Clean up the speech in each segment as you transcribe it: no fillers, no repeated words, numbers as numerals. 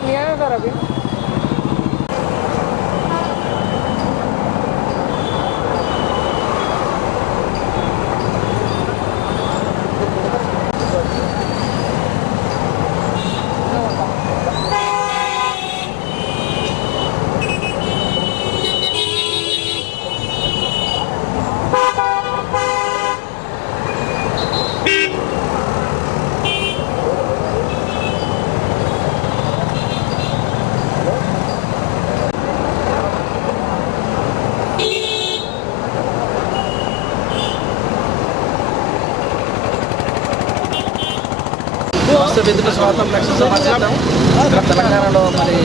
Sir नहीं आया sir अभी। ఎందుకు స్వాగతం నెక్స్ట్ సమాచారం తెలంగాణలో మరి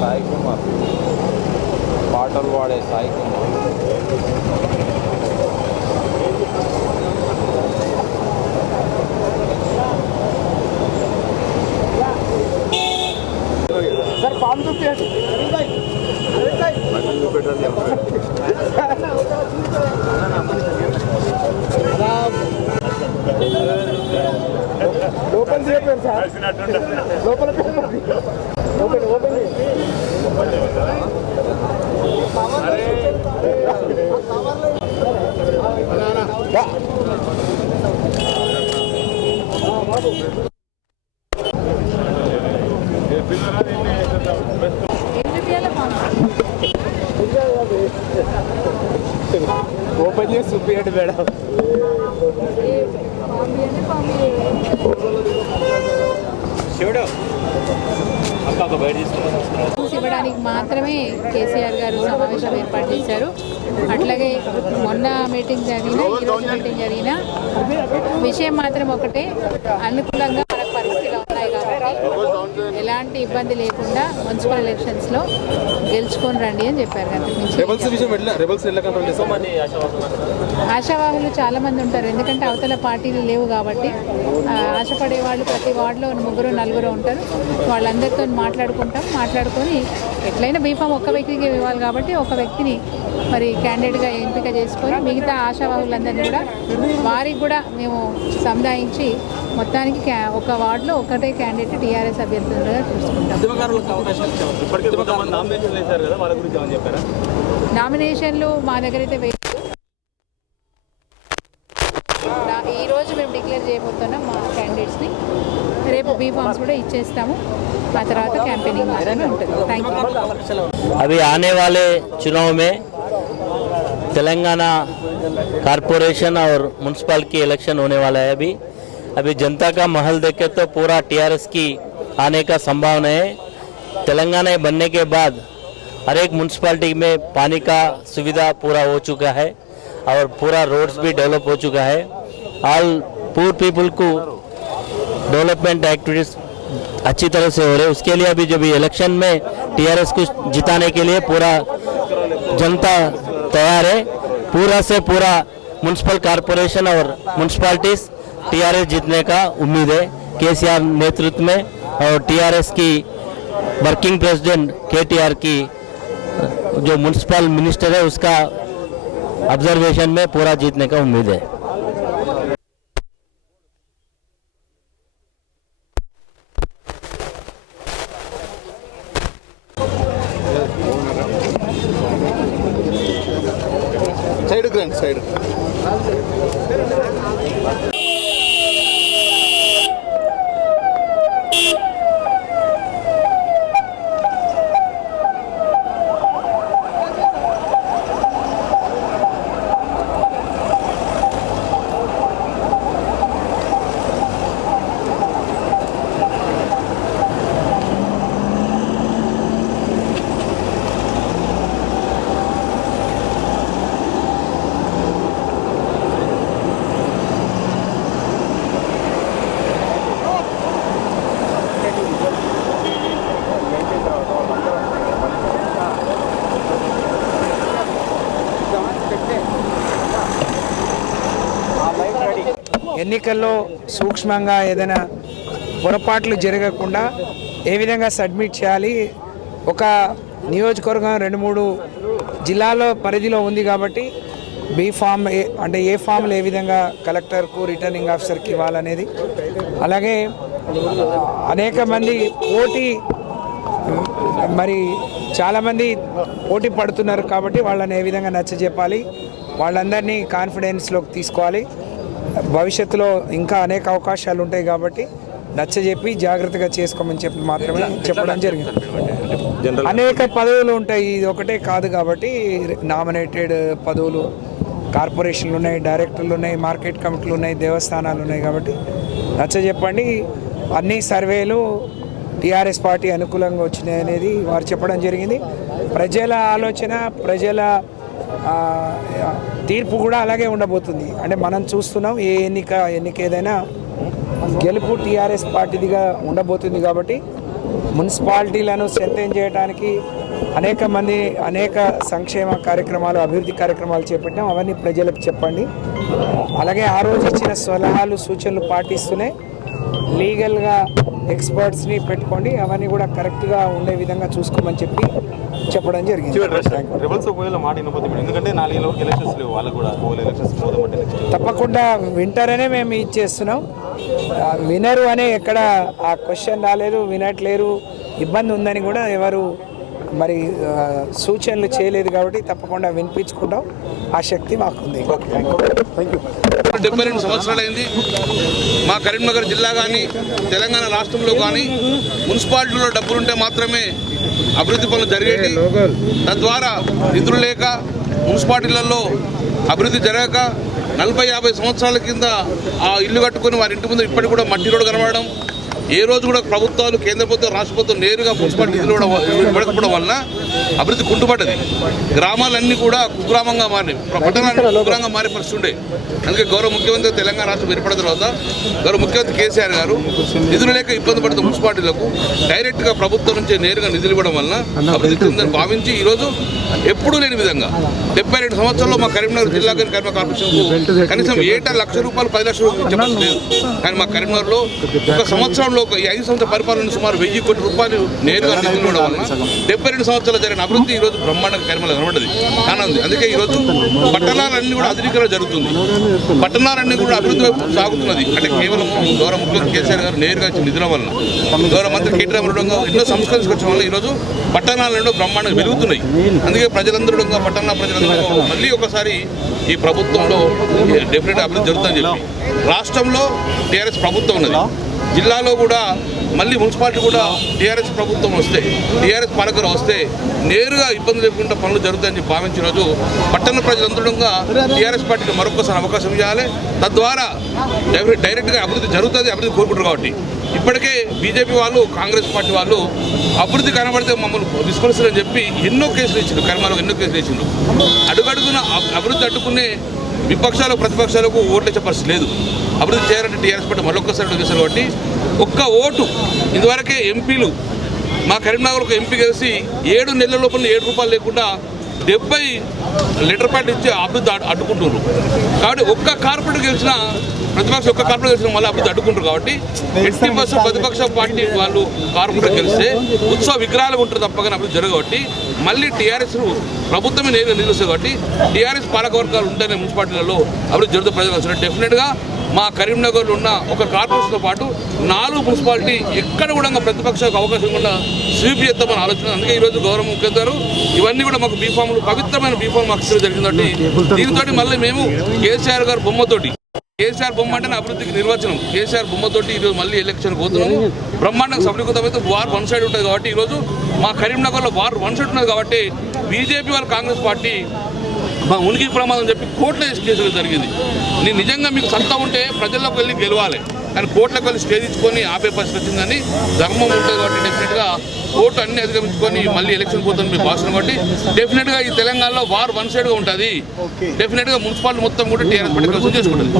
సాయి కుమార్ పాటలు పాడే సాయి కుమార్ सर पाम तो पेट लोकल से पेट sir local pet open open open ये सुपीरियर मैडम చూడు అక్క బయట ఇవ్వడానికి మాత్రమే కేసీఆర్ గారు సమావేశం ఏర్పాటు చేశారు. అట్లాగే మొన్న మీటింగ్ జరిగిన ఈరోజు మీటింగ్ జరిగిన విషయం మాత్రం ఒకటే, అనుకూలంగా మనకు పరిస్థితులు ఉన్నాయి కాబట్టి ఎలాంటి ఇబ్బంది లేకుండా మున్సిపల్ ఎలక్షన్స్లో గెలుచుకొని రండి అని చెప్పారు. ఆశావాహులు చాలా మంది ఉంటారు, ఎందుకంటే అవతల పార్టీలు లేవు కాబట్టి ఆశపడే వాళ్ళు ప్రతి వార్డులో 3-4 ఉంటారు. వాళ్ళందరితో మాట్లాడుకొని ఎట్లయినా బీఫామ్ ఒక్క వ్యక్తికి ఇవ్వాలి కాబట్టి ఒక వ్యక్తిని మరి క్యాండిడేట్గా ఎంపిక చేసుకొని మిగతా ఆశావాహులందరినీ కూడా వారికి కూడా మేము సముదాయించి మొత్తానికి ఒక వార్డులో ఒకటే క్యాండిడేట్ టీఆర్ఎస్ అభ్యర్థులుగా చూసుకుంటాం. నామినేషన్లు మా దగ్గర అయితే ఈరోజు మేము డిక్లేర్ చేయబోతున్నాం మా క్యాండిడేట్స్ని. రేపు బీఫామ్స్ కూడా ఇచ్చేస్తాము. ఆ తర్వాత कैंपेनिंग मात्रा ఉంటుంది. Thank you. अभी आने वाले चुनाव में तेलंगाना कॉरपोरेशन और म्यूनसिपल की इलेक्शन होने वाला है। अभी जनता का माहौल देखे तो पूरा टीआरएस की आने का संभावना है। तेलंगाना बनने के बाद हर एक म्यूनसिपालिटी में पानी का सुविधा पूरा हो चुका है और पूरा रोड्स भी डेवलप हो चुका है। ऑल पूर पीपल को डेवलपमेंट एक्टिविटीज अच्छी तरह से हो रहे। उसके लिए अभी जब इलेक्शन में टीआरएस को जिताने के लिए पूरा जनता तैयार है। पूरा से पूरा म्यूनसिपल कॉरपोरेशन और म्यूनसिपालिटीज टीआरएस जीतने का उम्मीद है केसीआर नेतृत्व में, और टीआरएस की वर्किंग प्रेसिडेंट केटीआर की जो म्यूनसिपल मिनिस्टर है उसका ऑब्जर्वेशन में पूरा जीतने का उम्मीद है। साइड ఎన్నికల్లో సూక్ష్మంగా ఏదైనా పొరపాట్లు జరగకుండా ఏ విధంగా సబ్మిట్ చేయాలి, ఒక నియోజకవర్గం 2-3 జిల్లాలో పరిధిలో ఉంది కాబట్టి బీ ఫామ్ అంటే ఏ ఫామ్లు ఏ విధంగా కలెక్టర్కు రిటర్నింగ్ ఆఫీసర్కి ఇవ్వాలనేది, అలాగే అనేక మంది మరి చాలామంది పోటీ పడుతున్నారు కాబట్టి వాళ్ళని ఏ విధంగా నచ్చజెప్పాలి, వాళ్ళందరినీ కాన్ఫిడెన్స్లోకి తీసుకోవాలి. భవిష్యత్తులో ఇంకా అనేక అవకాశాలు ఉంటాయి కాబట్టి నచ్చజెప్పి జాగ్రత్తగా చేసుకోమని చెప్పి మాత్రమే చెప్పడం జరిగింది. అనేక పదవులు ఉంటాయి, ఇది ఒకటే కాదు కాబట్టి నామినేటెడ్ పదవులు కార్పొరేషన్లు ఉన్నాయి, డైరెక్టర్లు ఉన్నాయి, మార్కెట్ కమిటీలు ఉన్నాయి, దేవస్థానాలు ఉన్నాయి కాబట్టి నచ్చజెప్పండి. అన్ని సర్వేలు టీఆర్ఎస్ పార్టీ అనుకూలంగా వచ్చినాయి అనేది వారు చెప్పడం జరిగింది. ప్రజల ఆలోచన, ప్రజల తీర్పు కూడా అలాగే ఉండబోతుంది. అంటే మనం చూస్తున్నాం ఏ ఎన్నిక ఏదైనా గెలుపు టీఆర్ఎస్ పార్టీదిగా ఉండబోతుంది కాబట్టి మున్సిపాలిటీలను స్ట్రెంథెన్ చేయడానికి అనేక సంక్షేమ కార్యక్రమాలు, అభివృద్ధి కార్యక్రమాలు చేపట్టాం. అవన్నీ ప్రజలకు చెప్పండి. అలాగే ఆ రోజు ఇచ్చిన సలహాలు, సూచనలు పాటిస్తూనే లీగల్గా ఎక్స్పర్ట్స్ని పెట్టుకోండి, అవన్నీ కూడా కరెక్ట్గా ఉండే విధంగా చూసుకోమని చెప్పడం జరిగింది. తప్పకుండా వింటారనే మేము ఇచ్చేస్తున్నాం. వినరు అనే ఎక్కడ ఆ క్వశ్చన్ రాలేదు, వినట్లేరు, ఇబ్బంది ఉందని కూడా ఎవరు మరి సూచనలు చేయలేదు కాబట్టి తప్పకుండా వినిపించుకుంటాం. ఆ శక్తి మాకుంది. 72 సంవత్సరాలైంది. మా కరీంనగర్ జిల్లా కానీ తెలంగాణ రాష్ట్రంలో కానీ మున్సిపాలిటీలో డబ్బులుంటే మాత్రమే అభివృద్ధి పనులు జరిగేవి. తద్వారా నిధులు లేక మున్సిపాలిటీలలో అభివృద్ధి జరగక 40-50 సంవత్సరాల కింద ఆ ఇల్లు కట్టుకుని వారి ఇంటి ముందు ఇప్పటికి కూడా మట్టి రోడ్డు కనబడడం, ఏ రోజు కూడా ప్రభుత్వాలు, కేంద్ర ప్రభుత్వం, రాష్ట్ర ప్రభుత్వం నేరుగా మున్సిపాలిటీ నిధులు ఇవ్వకపోవడం వలన అభివృద్ధి కుంటుపడ్డది. గ్రామాలన్నీ కూడా కుగ్రామంగా మారినాయి, పట్టణాలన్నీ కుగ్రామంగా మారే పరిస్థితి ఉండే. అందుకే గౌరవ ముఖ్యమంత్రి తెలంగాణ రాష్ట్రం ఏర్పడిన తర్వాత గౌరవ ముఖ్యమంత్రి కేసీఆర్ గారు నిధులు లేక ఇబ్బంది పడుతున్న మున్సిపాలిటీలకు డైరెక్ట్గా ప్రభుత్వం నుంచి నేరుగా నిధులు ఇవ్వడం వలన అభివృద్ధి చెందని భావించి ఈరోజు ఎప్పుడూ లేని విధంగా 72 సంవత్సరాల్లో మా కరీంనగర్ జిల్లా కరీంనగర్ కార్పొరేషన్కు కనీసం ఏటా ₹1,00,000, ₹10,00,000 ఇచ్చడం లేదు. కానీ మా కరీంనగర్లో ఒక సంవత్సరంలో ఈ 5 సంవత్సరాల పరిపాలన సుమారు ₹1,000 కోట్ల నేరుగా నిధులు ఇవ్వడం వలన 72 సంవత్సరాలు జరిగిన అభివృద్ధి ఈరోజు బ్రహ్మాండంగా కరీంనగర్ కనబడ్డది, కానుంది. అందుకే ఈరోజు పట్టణాలన్నీ కూడా ఆధునీకరణ జరుగుతుంది, పట్టణాలన్నీ కూడా అభివృద్ధి వైపు సాగుతున్నది. అంటే కేవలం గౌరవ ముఖ్యమంత్రి కేసీఆర్ గారు నేరుగా ఇచ్చిన నిధుల వలన, గౌరవ మంత్రి కేటీ రామారావు ఎన్నో సంస్కరించుకోవడం వల్ల ఈరోజు పట్టణాలలో బ్రహ్మాండంగా వెలుగుతున్నాయి. అందుకే ప్రజలందరూ, పట్టణ ప్రజలందరూ మళ్ళీ ఒకసారి ఈ ప్రభుత్వంలో డెఫినెట్గా అభివృద్ధి జరుగుతుందని చెప్పి, రాష్ట్రంలో టీఆర్ఎస్ ప్రభుత్వం ఉన్నది, జిల్లాలో కూడా మళ్ళీ మున్సిపాలిటీ కూడా టీఆర్ఎస్ ప్రభుత్వం వస్తే, టీఆర్ఎస్ పాలకులు వస్తే నేరుగా ఇబ్బంది లేకుండా పనులు జరుగుతాయని చెప్పి భావించిన రోజు పట్టణ ప్రజలందరూ టీఆర్ఎస్ పార్టీకి మరొకసారి అవకాశం ఇవ్వాలి. తద్వారా డైరెక్ట్గా అభివృద్ధి జరుగుతుంది, అభివృద్ధి కోరుకుంటారు. కాబట్టి ఇప్పటికే బీజేపీ వాళ్ళు, కాంగ్రెస్ పార్టీ వాళ్ళు అభివృద్ధి కనబడితే మమ్మల్ని విస్మరిస్తారని చెప్పి ఎన్నో కేసులు ఇచ్చిండు, కర్మలో ఎన్నో కేసులు ఇచ్చిండు. అడుగడుగున అభివృద్ధి అడ్డుకునే విపక్షాలు, ప్రతిపక్షాలకు ఓట్లేసే పరిస్థితి లేదు. అభివృద్ధి చేయాలంటే టీఆర్ఎస్ పార్టీ మరొకసారి చేశారు. కాబట్టి ఒక్క ఓటు ఇదివరకే ఎంపీలు మా కరీంనగర్ ఒక ఎంపీ కలిసి 7 నెలల లోపల ₹7 లేకుండా 70 లీటర్ ప్యాకెట్ ఇచ్చి అభివృద్ధి అడ్డుకుంటున్నారు. కాబట్టి ఒక్క కార్పొరేటర్ గెలిచిన ప్రతిపక్షం, ఒక్క కార్పొరేటర్ గెలిచిన మళ్ళీ అభివృద్ధి అడ్డుకుంటారు. కాబట్టి 80% ప్రతిపక్ష పార్టీ వాళ్ళు కార్పొరేటర్ గెలిస్తే ఉత్సవ విగ్రహాలు ఉంటారు తప్పగానే అభివృద్ధి జరగదు. కాబట్టి మళ్ళీ టీఆర్ఎస్ ప్రభుత్వమే నేరుగా నిలుస్తుంది. కాబట్టి టీఆర్ఎస్ పాలకవర్గాలు ఉంటేనే మున్సిపాలిటీలలో అభివృద్ధి జరుగుతూ ప్రజలు వస్తున్నారు. డెఫినెట్గా మా కరీంనగర్లో ఉన్న ఒక కార్పొరేషన్తో పాటు 4 మున్సిపాలిటీ ఎక్కడ కూడా ప్రతిపక్షాలకు అవకాశం కూడా స్వీప్ చేద్దామని ఆలోచన. అందుకే ఈరోజు గౌరవ ముఖ్యమంత్రి ఇవన్నీ కూడా మాకు బీఫామ్లు, పవిత్రమైన బీఫామ్ మాకు ఇచ్చడం జరిగిందంటే, దీంతో మళ్ళీ మేము కేసీఆర్ గారు బొమ్మతోటి, కేసీఆర్ బొమ్మ అంటే అభివృద్ధికి నిర్వచనం, కేసీఆర్ బొమ్మతోటి ఈరోజు మళ్ళీ ఎలక్షన్ పోతున్నాము. బ్రహ్మాండంగా సఫలీకృతమైతే వార్ 1 సైడ్ ఉంటుంది. కాబట్టి ఈరోజు మా కరీంనగర్లో వార్ 1 సైడ్ ఉన్నది. కాబట్టి బీజేపీ వాళ్ళు, కాంగ్రెస్ పార్టీ మా ఉనికి ప్రమాదం చెప్పి కోర్టులో కేసులు జరిగింది. నేను నిజంగా మీకు సత్తా ఉంటే ప్రజల్లోకి వెళ్ళి గెలవాలి, కానీ కోర్టులకు వెళ్ళి స్టే తెచ్చుకొని ఆపే పరిస్థితి వచ్చిందని ధర్మం ఉంటుంది. కాబట్టి డెఫినెట్గా కోర్టు అన్ని అధిగమించుకొని మళ్ళీ ఎలక్షన్ పోతుంది మీ భాషను. కాబట్టి డెఫినెట్గా ఈ తెలంగాణలో వార్ 1 సైడ్గా ఉంటుంది. డెఫినెట్గా మున్సిపాలిటీ మొత్తం కూడా టీఆర్ఎస్ పార్టీ కలిసి చేసుకుంటుంది.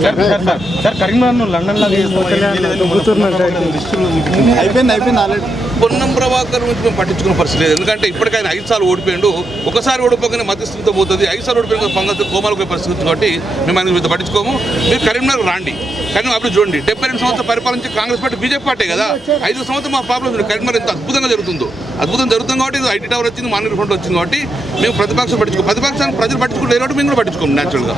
పొన్నం ప్రభాకర్ నుంచి మేము పట్టించుకున్న పరిస్థితి లేదు. ఎందుకంటే ఇప్పటికైనా 5 సార్లు ఓడిపోయాడు. ఒకసారి ఓడిపోగానే మధ్యస్థితితో పోతుంది, 5 సార్లు ఓడిపోయిన పంగతి కోమాలకు పోయే పరిస్థితి. కాబట్టి మేము ఆయన మీద పట్టించుకోము. మీరు కరీంనగర్ రాండి, కానీ అప్పుడు చూడండి 72 సంవత్సరాలు పరిపాలించి కాంగ్రెస్ పార్టీ, బీజేపీ పార్టీ కదా, 5 సంవత్సరాలు మా ప్రాబ్లం కరీంనగర్ ఎంత అద్భుతంగా జరుగుతుందో. అద్భుతం జరుగుతుంది కాబట్టి ఐటీ టవర్ వచ్చింది, మానవ ఫండ్ వచ్చింది కాబట్టి మేము ప్రతిపక్షాన్ని ప్రజలు పట్టించుకుంటే కాబట్టి మేము కూడా పట్టించుకోము న్యాచురల్గా.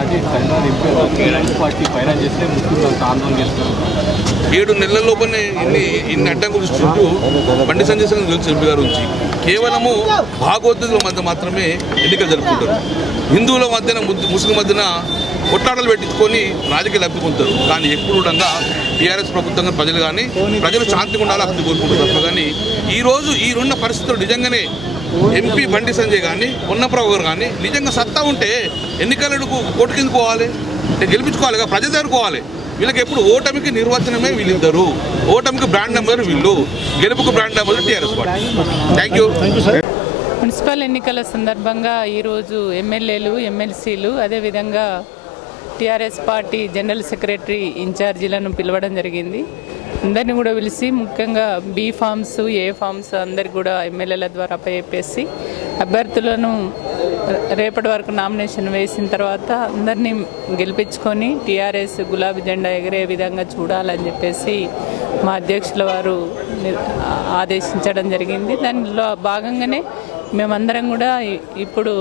7 నెలల లోపలనే ఇన్ని అడ్డంకులు చుట్టూ బండి సంజయ్ సింగ్ తెలుసు ఎంపీ గారు నుంచి కేవలము భాగవతుల మధ్య మాత్రమే ఎన్నికలు జరుపుకుంటారు. హిందువుల మధ్యన ముస్లిం మధ్యన కొట్లాటలు పెట్టించుకొని రాజకీయ లబ్ధి పొందుతారు. కానీ ఎప్పుడు కూడా టీఆర్ఎస్ ప్రభుత్వంగా ప్రజలు శాంతిగా ఉండాలి, అభివృద్ధి కోరుకుంటారు తప్ప. కానీ ఈరోజు ఈ రెండు పరిస్థితులు నిజంగానే ఎంపీ బండి సంజయ్ కానీ పొన్నప్రభు గారు కానీ నిజంగా సత్తా ఉంటే ఎన్నికలకు కోర్టు కింద పోవాలి, గెలిపించుకోవాలి, ప్రజల దగ్గర పోవాలి. వీళ్ళకి ఎప్పుడు ఓటమికి నిర్వచనమే వీళ్ళిద్దరు, ఓటమికి బ్రాండ్ నెంబర్ వీళ్ళు, గెలుపుకు brand number TRS party. Thank you. Municipal ఎన్నికల సందర్భంగా ఈరోజు ఎమ్మెల్యేలు, ఎమ్మెల్సీలు, అదేవిధంగా టీఆర్ఎస్ పార్టీ జనరల్ సెక్రటరీ ఇన్ఛార్జీలను పిలవడం జరిగింది. అందరినీ కూడా పిలిచి ముఖ్యంగా బి ఫామ్స్, ఏ ఫామ్స్ అందరికి కూడా ఎమ్మెల్యేల ద్వారా చెప్పేసి అభ్యర్థులను రేపటి వరకు నామినేషన్ వేసిన తర్వాత అందరినీ గెలిపించుకొని టీఆర్ఎస్ గులాబీ జెండా ఎగిరే విధంగా చూడాలని చెప్పేసి మా అధ్యక్షుల వారు ఆదేశించడం జరిగింది. దానిలో భాగంగానే మేమందరం కూడా ఇప్పుడు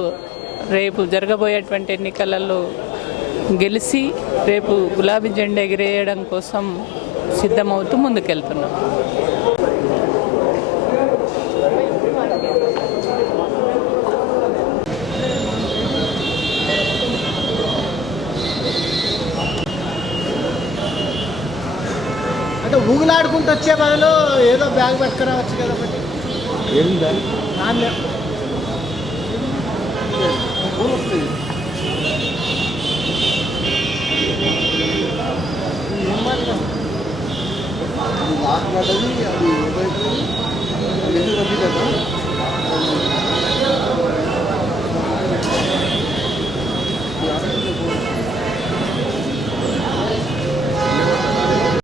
రేపు జరగబోయేటువంటి ఎన్నికలలో గెలిచి రేపు గులాబీ జెండా ఎగిరేయడం కోసం సిద్ధమవుతూ ముందుకెళ్తున్నాం. అంటే ఊగులాడుకుంటూ వచ్చే బదులు ఏదో బ్యాగ్ పట్టుకురావచ్చు కదా.